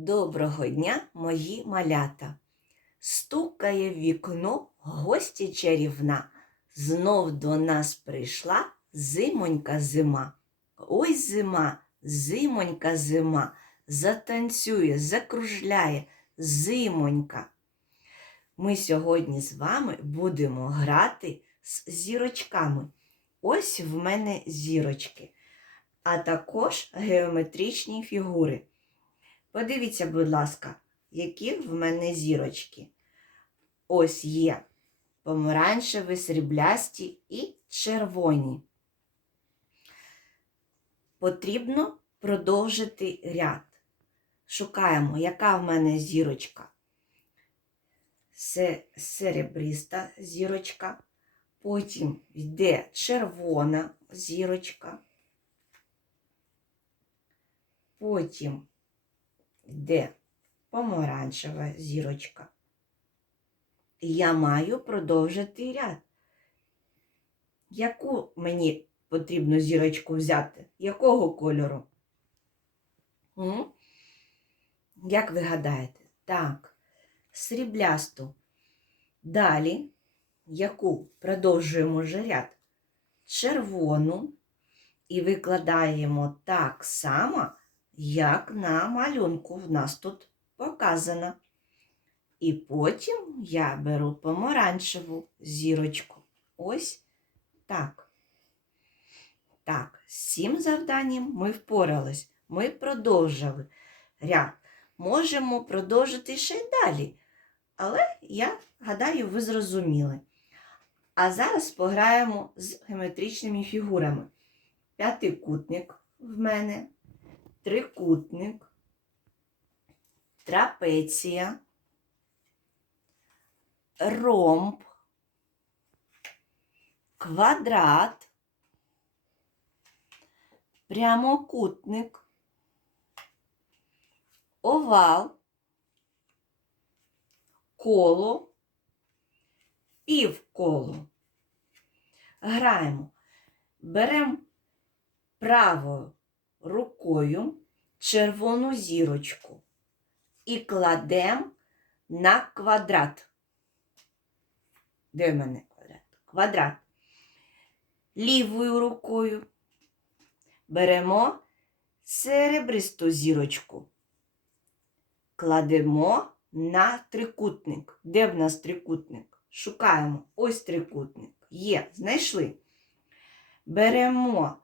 Доброго дня, мої малята. Стукає в вікно гості чарівна. Знов до нас прийшла зимонька зима. Ой зима, зимонька зима, затанцює, закружляє зимонька. Ми сьогодні з вами будемо грати з зірочками. Ось в мене зірочки, а також геометричні фігури. Подивіться, будь ласка, які в мене зірочки. Ось є помаранчеві, сріблясті і червоні. Потрібно продовжити ряд. Шукаємо, яка в мене зірочка. Це серебриста зірочка. Потім йде червона зірочка. Потім йде помаранчева зірочка. Я маю продовжити ряд. Яку мені потрібно зірочку взяти? Якого кольору? М? Як ви гадаєте? Так, сріблясту. Далі, яку продовжуємо вже ряд? Червону. І викладаємо так само, як на малюнку в нас тут показано. І потім я беру помаранчеву зірочку. Ось так. Так, з цим завданням ми впорались. Ми продовжили ряд. Можемо продовжити ще й далі. Але я гадаю, ви зрозуміли. А зараз пограємо з геометричними фігурами. П'ятикутник в мене трикутник, трапеція, ромб, квадрат, прямокутник, овал, коло, півколо. Граємо. Беремо правою рукою червону зірочку і кладемо на квадрат. Де в мене квадрат? Квадрат. Лівою рукою беремо серебристу зірочку. Кладемо на трикутник. Де в нас трикутник? Шукаємо. Ось трикутник. Є, знайшли. Беремо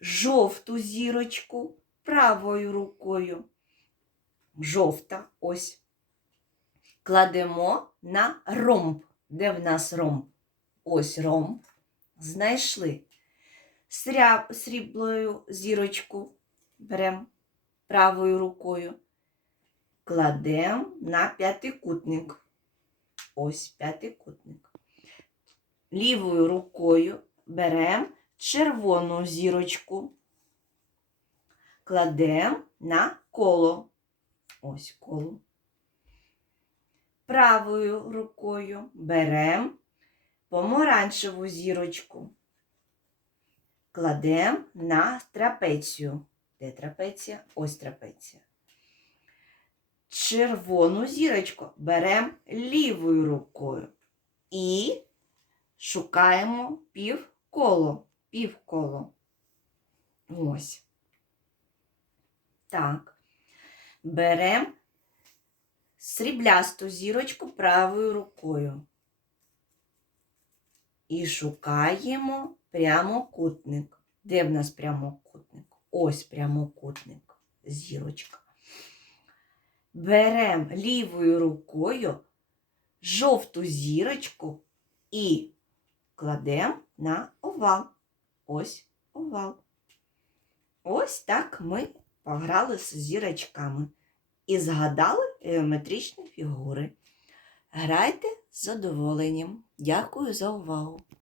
жовту зірочку правою рукою. Жовта ось. Кладемо на ромб. Де в нас ромб? Ось ромб. Знайшли. Сряб, сріблою зірочку беремо правою рукою. Кладемо на п'ятикутник. Ось п'ятикутник. Лівою рукою беремо червону зірочку кладемо на коло. Ось коло. Правою рукою беремо помаранчеву зірочку. Кладемо на трапецію. Де трапеція? Ось трапеція. Червону зірочку беремо лівою рукою і шукаємо півколо. Півколо. Ось. Так. Беремо сріблясту зірочку правою рукою. І шукаємо прямокутник. Де в нас прямокутник? Ось прямокутник, зірочка. Беремо лівою рукою жовту зірочку і кладемо на овал. Ось овал. Ось так ми пограли з зірочками і згадали геометричні фігури. Грайте з задоволенням. Дякую за увагу!